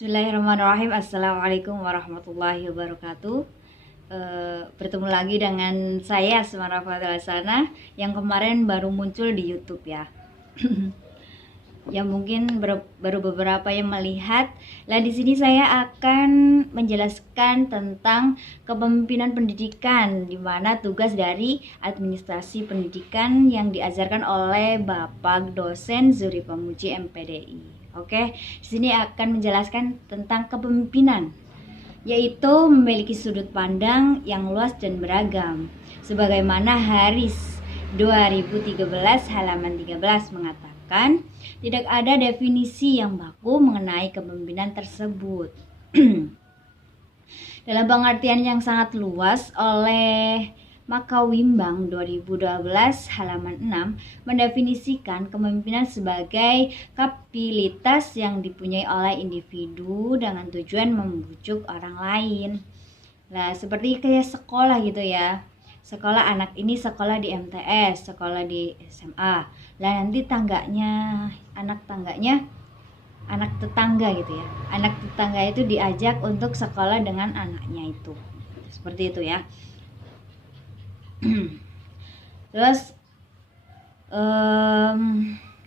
Bismillahirrahmanirrahim. Assalamualaikum warahmatullahi wabarakatuh. Bertemu lagi dengan saya Asma Rafathalassana yang kemarin baru muncul di YouTube ya. Ya mungkin baru beberapa yang melihat. Lah di sini saya akan menjelaskan tentang kepemimpinan pendidikan, di mana tugas dari administrasi pendidikan yang diajarkan oleh Bapak dosen Zuri Pamuji MPDI. Oke, di sini akan menjelaskan tentang kepemimpinan, yaitu memiliki sudut pandang yang luas dan beragam. Sebagaimana Haris 2013 halaman 13 mengatakan, tidak ada definisi yang baku mengenai kepemimpinan tersebut. Dalam pengertian yang sangat luas oleh Makawimbang 2012 halaman 6 mendefinisikan kepemimpinan sebagai kapabilitas yang dipunyai oleh individu dengan tujuan membujuk orang lain. Nah, seperti kayak sekolah gitu ya. Sekolah anak ini sekolah di MTS, sekolah di SMA. Lah nanti anak tetangga gitu ya. Anak tetangga itu diajak untuk sekolah dengan anaknya itu. Seperti itu ya. Terus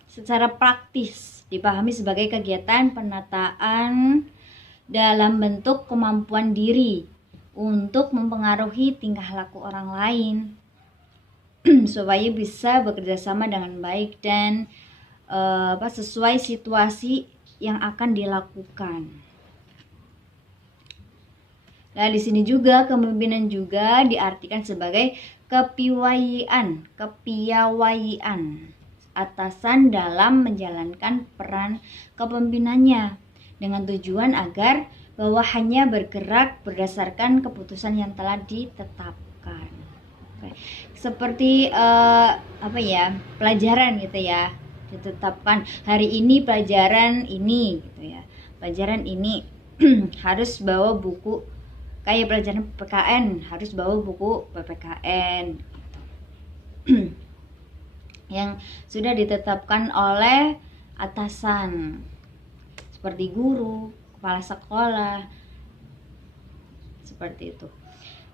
secara praktis dipahami sebagai kegiatan penataan dalam bentuk kemampuan diri untuk mempengaruhi tingkah laku orang lain supaya bisa bekerja sama dengan baik dan sesuai situasi yang akan dilakukan. Nah, di sini juga kepemimpinan juga diartikan sebagai kepiawaian atasan dalam menjalankan peran kepemimpinannya dengan tujuan agar bawahannya bergerak berdasarkan keputusan yang telah ditetapkan. Oke. Seperti pelajaran gitu ya, ditetapkan hari ini pelajaran ini gitu ya. Pelajaran ini harus bawa buku. Kayak pelajaran PKN harus bawa buku PPKN yang sudah ditetapkan oleh atasan seperti guru, kepala sekolah, seperti itu.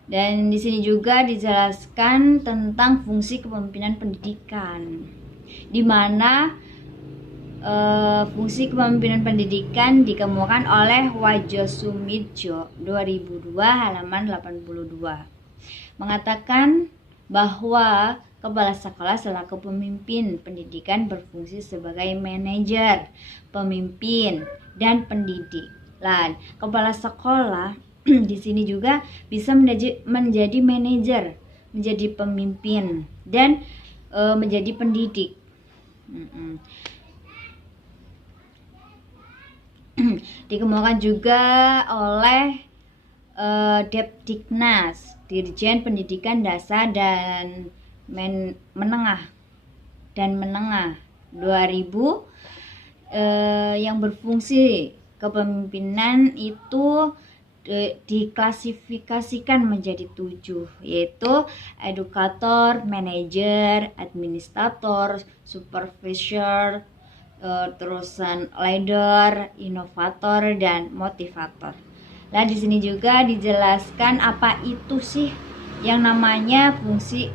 Dan di sini juga dijelaskan tentang fungsi kepemimpinan pendidikan, di mana fungsi kepemimpinan pendidikan dikemukakan oleh Wajosumidjo 2002 halaman 82 mengatakan bahwa kepala sekolah selaku pemimpin pendidikan berfungsi sebagai manajer, pemimpin, dan pendidik. Lah, kepala sekolah di sini juga bisa menjadi manajer, menjadi pemimpin, dan menjadi pendidik. Dikemukakan juga oleh Depdiknas, Dirjen Pendidikan Dasar dan Menengah 2000 yang berfungsi kepemimpinan itu diklasifikasikan menjadi 7, yaitu edukator, manajer, administrator, supervisor, terusan leader, inovator, dan motivator. Nah, di sini juga dijelaskan apa itu sih yang namanya fungsi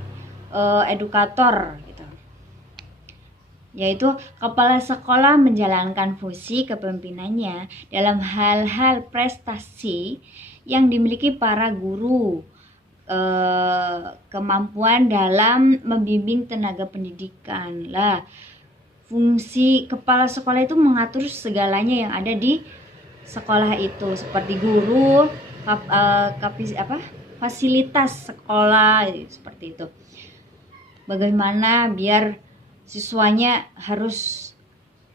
edukator gitu. Yaitu kepala sekolah menjalankan fungsi kepemimpinannya dalam hal-hal prestasi yang dimiliki para guru, kemampuan dalam membimbing tenaga pendidikan. Lah, fungsi kepala sekolah itu mengatur segalanya yang ada di sekolah itu, seperti guru, fasilitas sekolah seperti itu. Bagaimana biar siswanya harus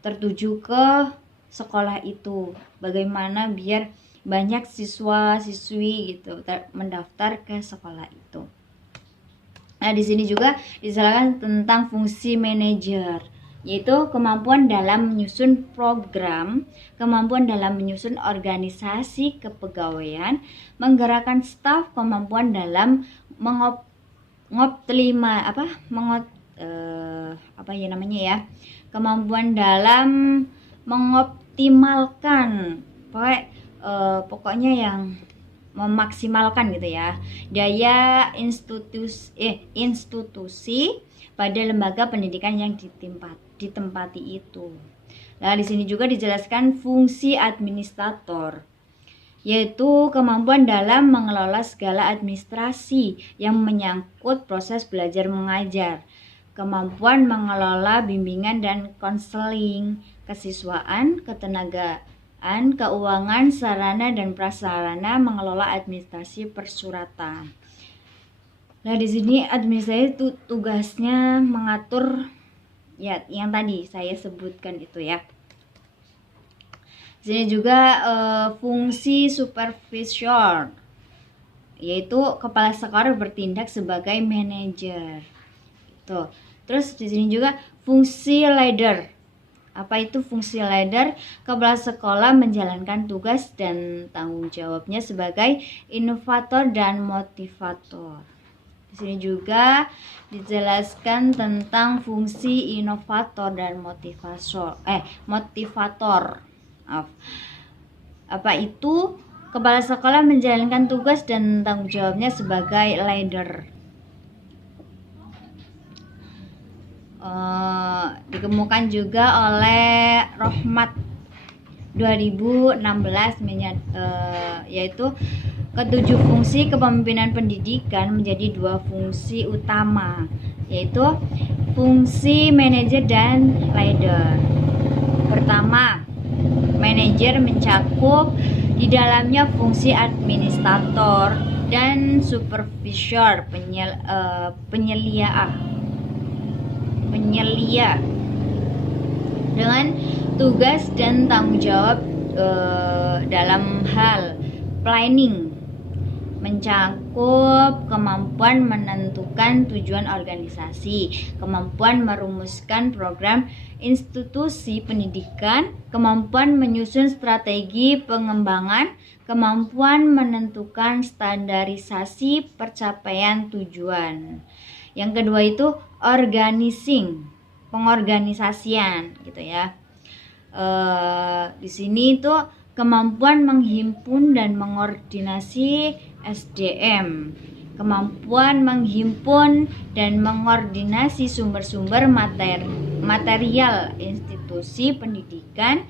tertuju ke sekolah itu, bagaimana biar banyak siswa-siswi gitu mendaftar ke sekolah itu. Nah, di sini juga dijelaskan tentang fungsi manajer, yaitu kemampuan dalam menyusun program, kemampuan dalam menyusun organisasi kepegawaian, menggerakkan staf, kemampuan dalam kemampuan dalam mengoptimalkan pokoknya yang memaksimalkan gitu ya daya institusi pada lembaga pendidikan yang ditempati itu. Nah, di sini juga dijelaskan fungsi administrator, yaitu kemampuan dalam mengelola segala administrasi yang menyangkut proses belajar mengajar, kemampuan mengelola bimbingan dan konseling, kesiswaan, ketenagaan, keuangan, sarana dan prasarana, mengelola administrasi persuratan. Nah, di sini administrasi itu tugasnya mengatur ya yang tadi saya sebutkan itu ya. Di sini juga fungsi supervisor, yaitu kepala sekolah bertindak sebagai manajer. Tuh. Terus di sini juga fungsi leader. Apa itu fungsi leader? Kepala sekolah menjalankan tugas dan tanggung jawabnya sebagai inovator dan motivator. Di sini juga dijelaskan tentang fungsi inovator dan motivator. Apa itu? Kepala sekolah menjalankan tugas dan tanggung jawabnya sebagai leader. Dikemukakan juga oleh Rohmat 2016 yaitu ketujuh fungsi kepemimpinan pendidikan menjadi 2 fungsi utama, yaitu fungsi manajer dan leader. Pertama, manajer mencakup di dalamnya fungsi administrator dan supervisor, penyelia dengan tugas dan tanggung jawab dalam hal planning, mencakup kemampuan menentukan tujuan organisasi, kemampuan merumuskan program institusi pendidikan, kemampuan menyusun strategi pengembangan, kemampuan menentukan standarisasi pencapaian tujuan. Yang kedua itu pengorganisasian gitu ya. Di sini itu kemampuan menghimpun dan mengordinasi SDM, kemampuan menghimpun dan mengordinasi sumber-sumber material institusi pendidikan,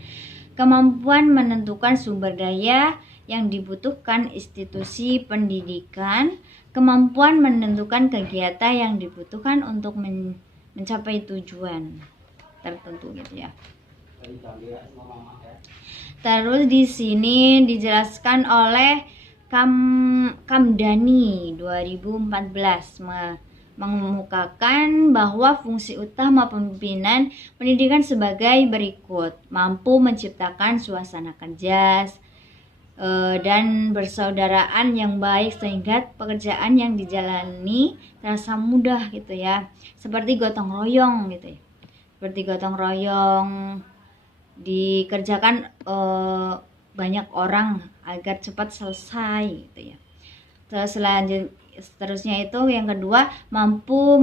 kemampuan menentukan sumber daya yang dibutuhkan institusi pendidikan, kemampuan menentukan kegiatan yang dibutuhkan untuk mencapai tujuan tertentu gitu ya. Terus di sini dijelaskan oleh Kamdani 2014 mengemukakan bahwa fungsi utama pemimpinan pendidikan sebagai berikut: mampu menciptakan suasana kerja dan persaudaraan yang baik sehingga pekerjaan yang dijalani terasa mudah gitu ya, seperti gotong royong gitu ya, seperti gotong royong dikerjakan banyak orang agar cepat selesai gitu ya. Seterusnya itu yang kedua, mampu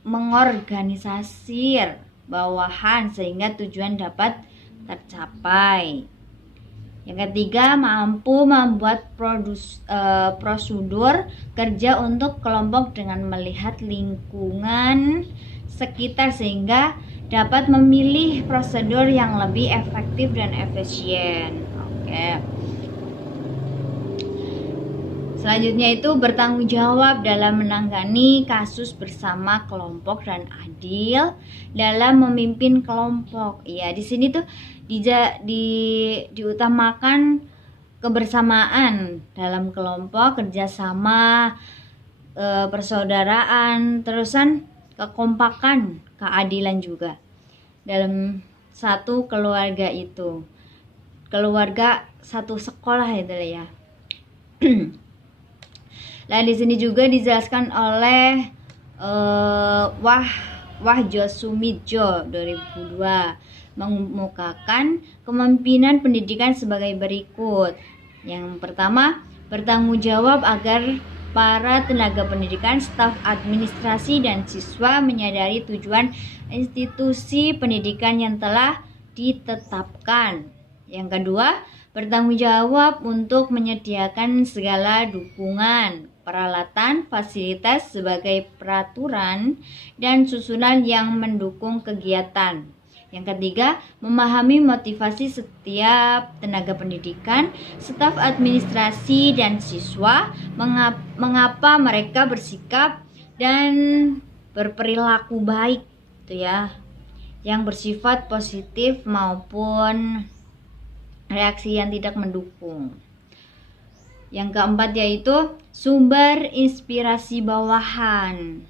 mengorganisir bawahan sehingga tujuan dapat tercapai. Yang ketiga, mampu membuat prosedur kerja untuk kelompok dengan melihat lingkungan sekitar sehingga dapat memilih prosedur yang lebih efektif dan efisien. Oke. Selanjutnya itu bertanggung jawab dalam menangani kasus bersama kelompok dan adil dalam memimpin kelompok. Ya, di sini tuh diutamakan kebersamaan dalam kelompok, kerjasama, persaudaraan, terusan kekompakan, keadilan juga dalam satu keluarga itu, keluarga satu sekolah itu ya. Nah, di sini juga dijelaskan oleh Wahjo Sumidjo 2002 mengemukakan kepemimpinan pendidikan sebagai berikut. Yang pertama, bertanggung jawab agar para tenaga pendidikan, staf administrasi, dan siswa menyadari tujuan institusi pendidikan yang telah ditetapkan. Yang kedua, bertanggung jawab untuk menyediakan segala dukungan, peralatan, fasilitas sebagai peraturan dan susunan yang mendukung kegiatan. Yang ketiga, memahami motivasi setiap tenaga pendidikan, staf administrasi dan siswa, mengapa mereka bersikap dan berperilaku baik, gitu ya, yang bersifat positif maupun reaksi yang tidak mendukung. Yang keempat yaitu sumber inspirasi bawahan.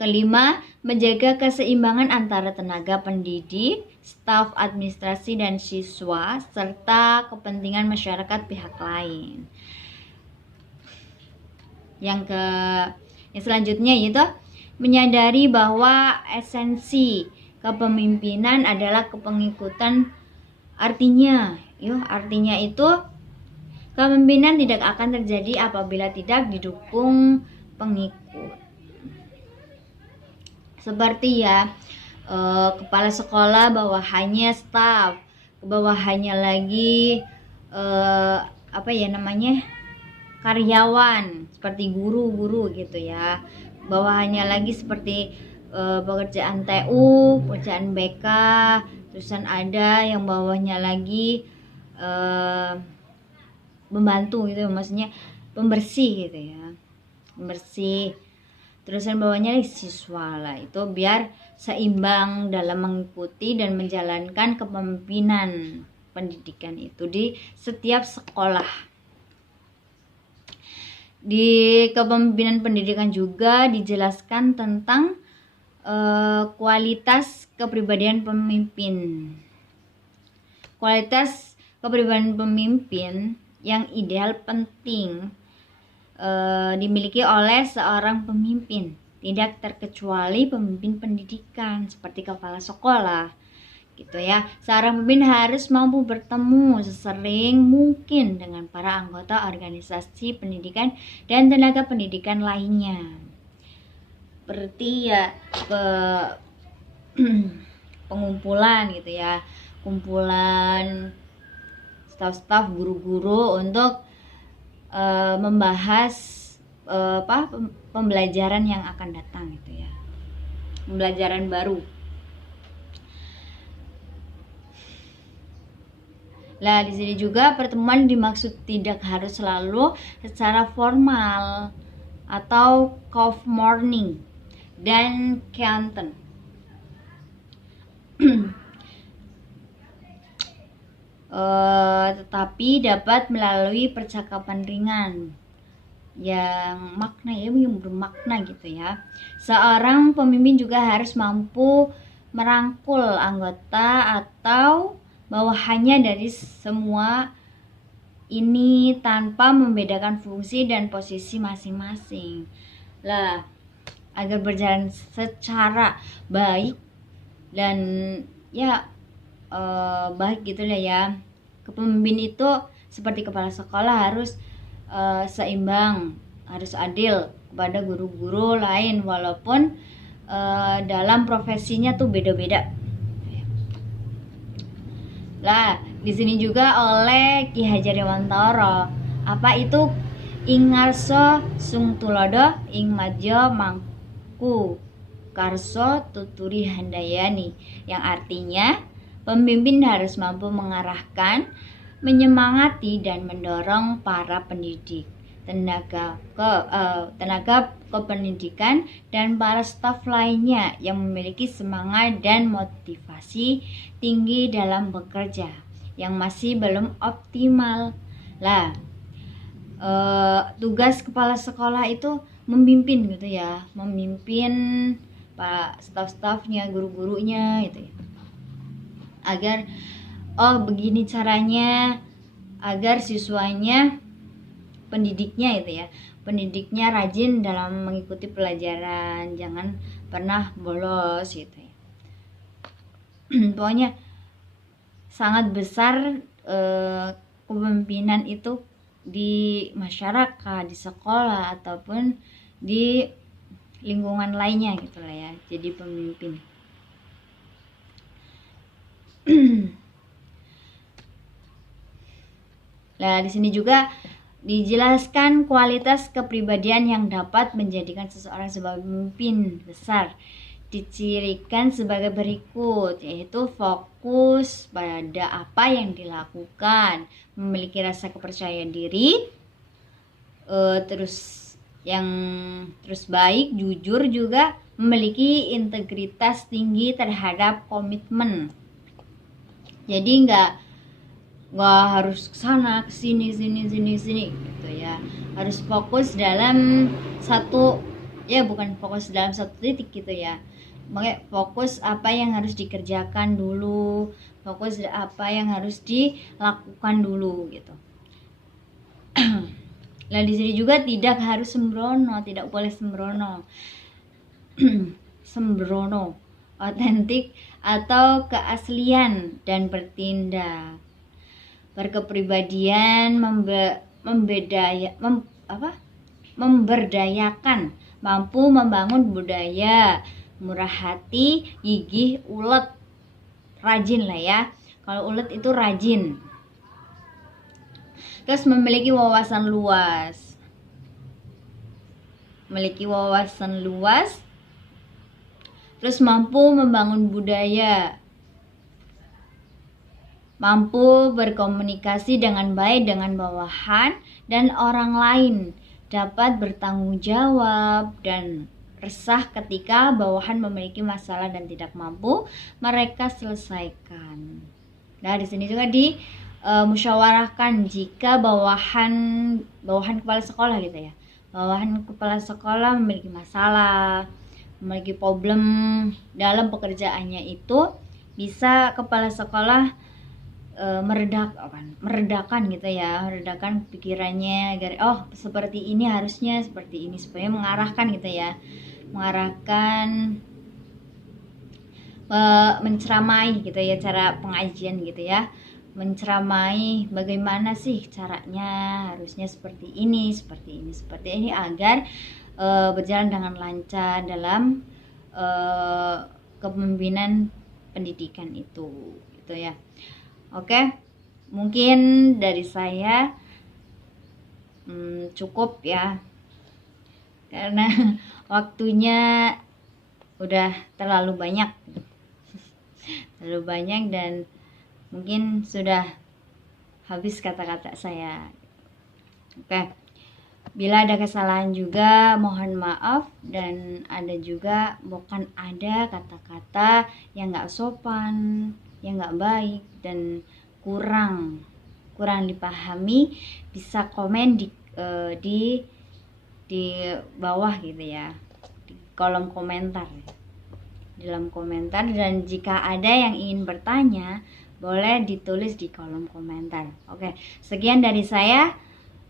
Kelima, menjaga keseimbangan antara tenaga pendidik, staf administrasi dan siswa, serta kepentingan masyarakat pihak lain. Yang selanjutnya yaitu menyadari bahwa esensi kepemimpinan adalah kepengikutan. Artinya itu kepemimpinan tidak akan terjadi apabila tidak didukung pengikut. Seperti kepala sekolah bawahannya staf, bawahannya lagi karyawan seperti guru gitu ya. Bawahannya lagi seperti pekerjaan TU, pekerjaan BK, terusan ada yang bawahnya lagi membantu gitu, maksudnya pembersih gitu ya, pembersih. Terusan bawahnya lagi siswa lah, itu biar seimbang dalam mengikuti dan menjalankan kepemimpinan pendidikan itu di setiap sekolah. Di kepemimpinan pendidikan juga dijelaskan tentang kualitas kepribadian pemimpin. Kualitas kepribadian pemimpin yang ideal penting dimiliki oleh seorang pemimpin, tidak terkecuali pemimpin pendidikan seperti kepala sekolah gitu ya. Seorang pemimpin harus mampu bertemu sesering mungkin dengan para anggota organisasi pendidikan dan tenaga pendidikan lainnya. Seperti pengumpulan gitu ya, kumpulan staf-staf guru-guru untuk membahas pembelajaran yang akan datang gitu ya, pembelajaran baru. Nah, di sini juga pertemuan dimaksud tidak harus selalu secara formal atau coffee morning dan canton. Tetapi dapat melalui percakapan ringan yang bermakna gitu ya. Seorang pemimpin juga harus mampu merangkul anggota atau bawahannya dari semua ini tanpa membedakan fungsi dan posisi masing-masing. Lah, agar berjalan secara baik dan baik gitu lah ya. Kepemimpin itu seperti kepala sekolah harus seimbang, harus adil kepada guru-guru lain walaupun dalam profesinya tuh beda-beda. Lah, di sini juga oleh Ki Hajar Dewantara, apa itu ing ngarsa sung tulodo ing madya mangku karso tuturi handayani, yang artinya pemimpin harus mampu mengarahkan, menyemangati dan mendorong para pendidik, tenaga kependidikan dan para staf lainnya yang memiliki semangat dan motivasi tinggi dalam bekerja yang masih belum optimal. Lah, tugas kepala sekolah itu memimpin gitu ya, memimpin pak staf-stafnya, guru-gurunya gitu ya, agar begini caranya agar siswanya, pendidiknya rajin dalam mengikuti pelajaran, jangan pernah bolos gitu ya. Pokoknya sangat besar kepemimpinan itu di masyarakat, di sekolah ataupun di lingkungan lainnya gitu lah ya, jadi pemimpin. Nah, di sini juga dijelaskan kualitas kepribadian yang dapat menjadikan seseorang sebagai pemimpin besar. Dicirikan sebagai berikut, yaitu fokus pada apa yang dilakukan, memiliki rasa kepercayaan diri, terus baik, jujur, juga memiliki integritas tinggi terhadap komitmen. Jadi nggak harus kesana kesini sini gitu ya, harus fokus dalam satu, ya bukan fokus dalam satu titik gitu ya, makanya fokus apa yang harus dikerjakan dulu, fokus apa yang harus dilakukan dulu gitu. Nah, di sini juga tidak harus sembrono, tidak boleh sembrono. Sembrono, otentik atau keaslian dan bertindak. Berkepribadian memberdayakan, mampu membangun budaya, murah hati, gigih, ulet, rajin lah ya. Kalau ulet itu rajin. Terus memiliki wawasan luas. Terus mampu membangun budaya. Mampu berkomunikasi dengan baik dengan bawahan dan orang lain, dapat bertanggung jawab dan resah ketika bawahan memiliki masalah dan tidak mampu mereka selesaikan. Nah, di sini juga musyawarahkan jika bawahan kepala sekolah gitu ya. Bawahan kepala sekolah memiliki masalah, memiliki problem dalam pekerjaannya, itu bisa kepala sekolah meredakan gitu ya, meredakan pikirannya agar seperti ini, harusnya seperti ini, supaya mengarahkan gitu ya, menceramai gitu ya, cara pengajian gitu ya, menceramai bagaimana sih caranya, harusnya seperti ini agar berjalan dengan lancar dalam kepemimpinan pendidikan itu gitu ya. Oke, mungkin dari saya cukup ya, karena waktunya udah terlalu banyak dan mungkin sudah habis kata-kata saya. Oke, bila ada kesalahan juga mohon maaf, dan bukan ada kata-kata yang nggak sopan, yang nggak baik dan kurang dipahami, bisa komen di bawah gitu ya, di kolom komentar, dan jika ada yang ingin bertanya boleh ditulis di kolom komentar. Oke, sekian dari saya.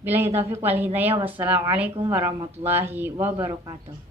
Billahi taufiq wal hidayah. Wassalamualaikum warahmatullahi wabarakatuh.